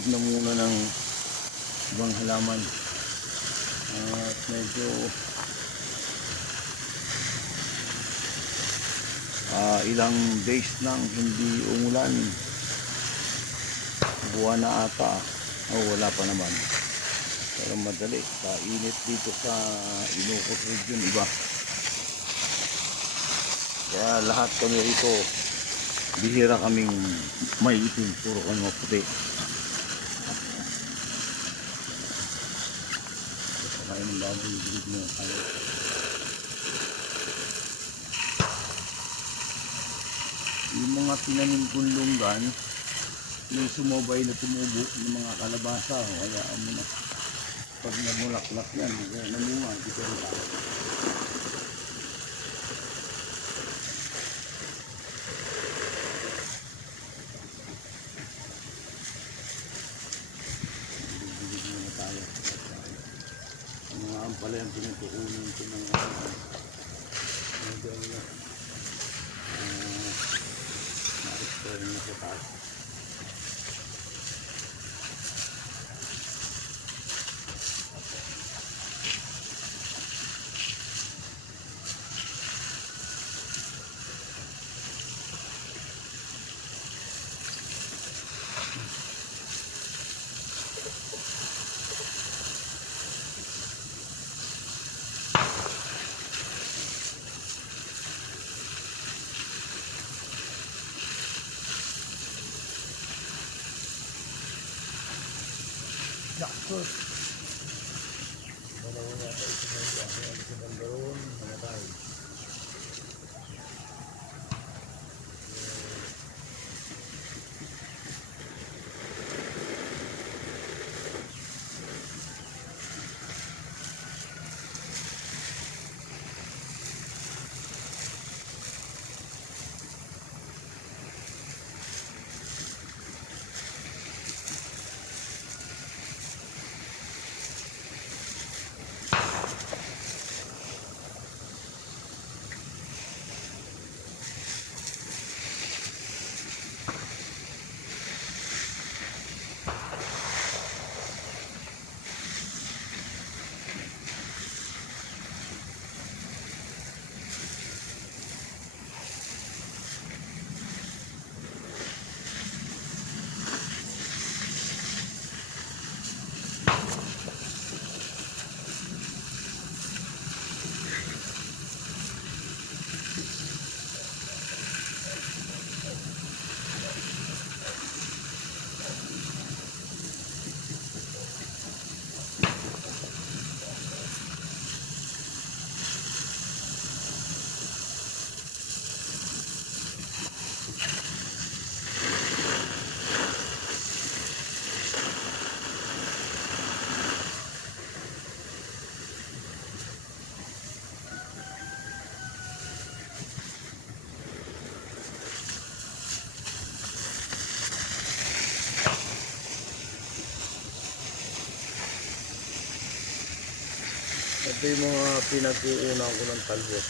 magdilig na muna ng ibang halaman. At medyo ilang days nang hindi umulan. Buwan na ata. Wala pa naman. Pero madali. Init dito sa Ilocos region iba. Kaya lahat kami rito, bihira kaming may itim. Puro kami maputi. Pakain ng baboy. Bilig mo tayo. Yung mga tinanim kong lunggan, may sumabay na tumubo ng mga kalabasa. Kaya mo na pag namulaklak yan, namunga, hindi ko rin tayo. Bibili na tayo. Ang mga ampala yung pinutukunin ko ng na-explain na sa taas. Yakot. Dalawa yata ito na ito. Ako ang ito ng daroon. Mamatay. Ito yung mga pinag-uunan ko ng talbos.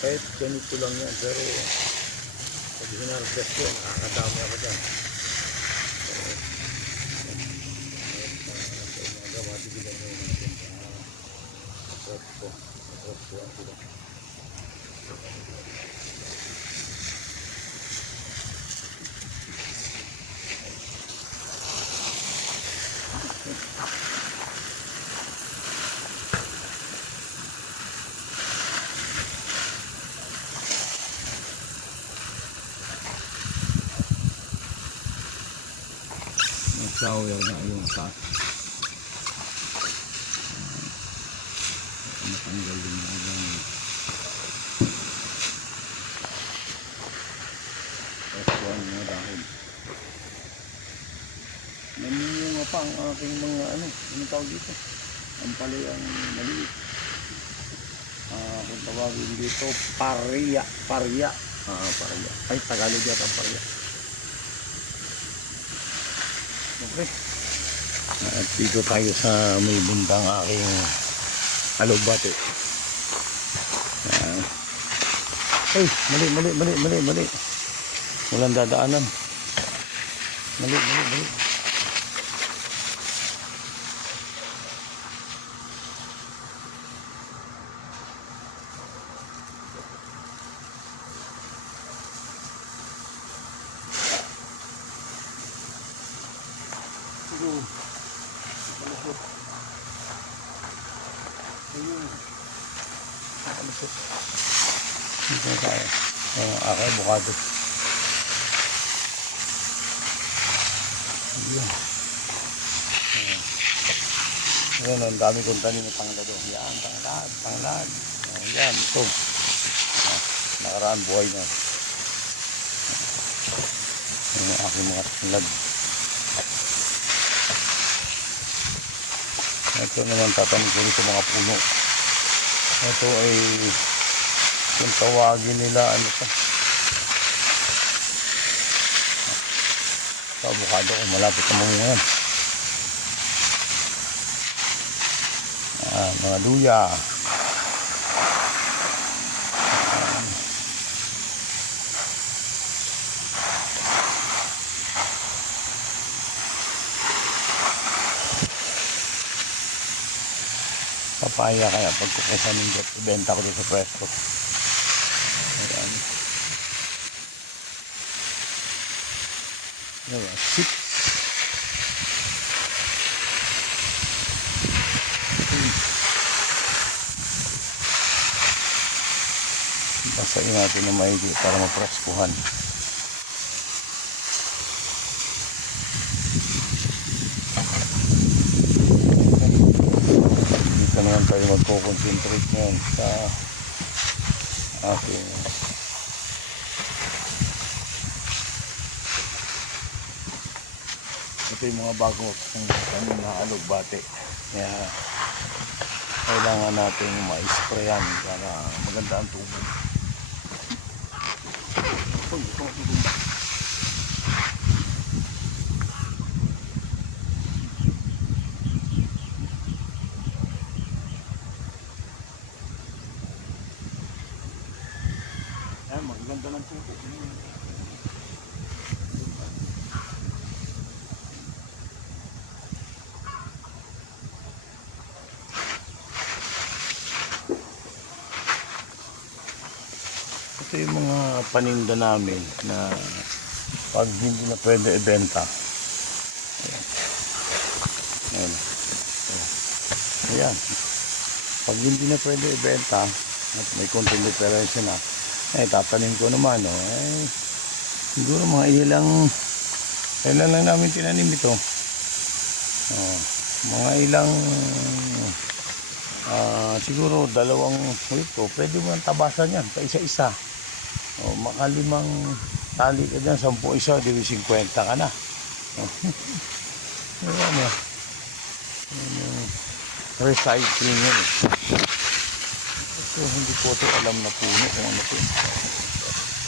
Kahit ganito lang yan, pero pag hinarvest ko, nakakadami ako dyan. So, matigilan mo natin sa posto. Postuan sila. Shower na yung taas. Natanggal din na agad. Pasuan mga dahon. Namunga pa ang aking mga ano tawag dito? Ang palayang maliit. Kung tawagin dito, parya. Parya. Ay, Tagalog yata ang parya. Okay. At dito tayo sa may bundang aking alugbate. Ay, mali. Walang dadaanan. Mali. So, nakalusot. Ayun. Nakalusot. Dito na tayo. Ako, avocado. Ayun. Ayun, ang dami kong tanim na tanglado. Yan, tanglad. Yan, ito. Nakaraan buhay na. Yung aking mga tanglad. Ito naman tatanim ko rito mga puno. Ito ay kung tawagin nila ano pa. Ito avocado ko malapit na mamungan. Mga luya. Papaya kaya pagkukusan ng jet, ibenta ko dito sa presto. Ayan. Ayan, 6. Basahin natin na maigi para mapreskuhan. Dito naman tayo magko-concentrate ngayon sa ating ito yung mga bago kung na alugbate. Kaya kailangan natin ma-sprayan para maganda ang tubig. Ito matutunda. Ayan, maganda ng tubig. Ito yung mga paninda namin na pag hindi na pwede ibenta. Ayan. Ayan. Pag hindi na pwede ibenta at may konting diferensya na, tatanim ko naman. Siguro mga ilan lang namin tinanim ito. Mga ilang siguro 2 ito. Pwede mo nang tabasan yan pa isa-isa. Makalimang tali ka dyan, 10 isa, di 50 ka na. Recycling yun eh. Ito, hindi ko ito alam na puno kung ano ito.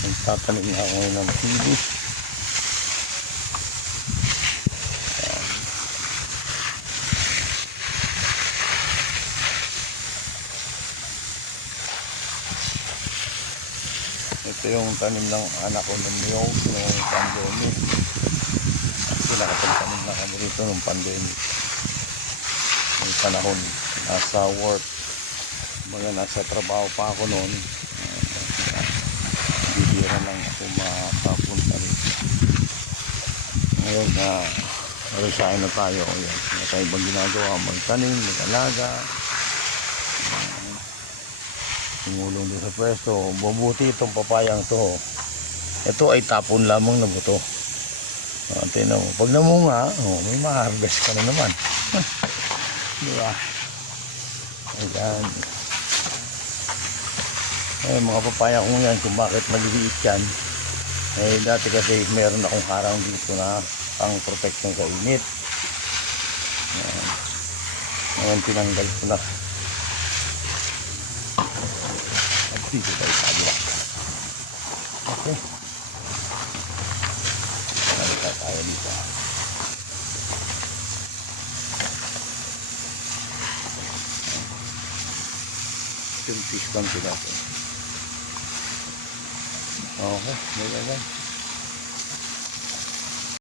Nagtatanim nga ako ngayon ng pili. Ito yung tanim ng anak ko ng niyog noong pandemic. Kasi nakapagtanim na kami rito noong pandemic. Yung panahon, nasa work. Mga nasa trabaho pa ako noon. Bibira lang ako makapunta rito. Ngayon na resign na tayo. Wala tayo bang ginagawa? Magtanim, mag-alaga. Tumulong din sa pwesto. Mabuti itong papayang to. Ito ay tapon lamang na buto. Tingnan mo. Pag namunga, may ma-harvest ka na naman. Diba? Ayan. Mga papaya kong yan, kung bakit maliliit yan. Dati kasi meron akong harang dito na pang protection sa init. Ngayon tinanggal ko na. Dito tayo sa alwak. Okay. Nalita tayo dito. Yung fish pump natin. Okay. May